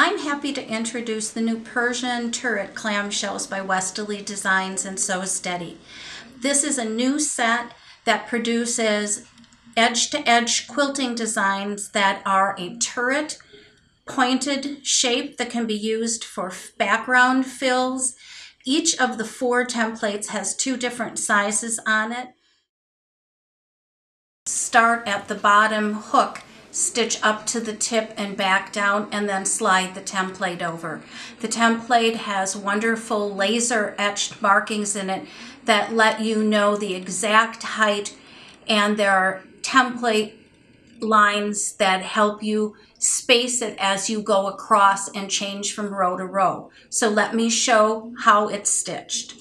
I'm happy to introduce the new Persian turret clamshells by Westalee Designs and Sew Steady. This is a new set that produces edge-to-edge quilting designs that are a turret pointed shape that can be used for background fills. Each of the 4 templates has 2 different sizes on it. Start at the bottom hook, stitch up to the tip and back down, and then slide the template over. The template has wonderful laser etched markings in it that let you know the exact height, and there are template lines that help you space it as you go across and change from row to row. So let me show how it's stitched.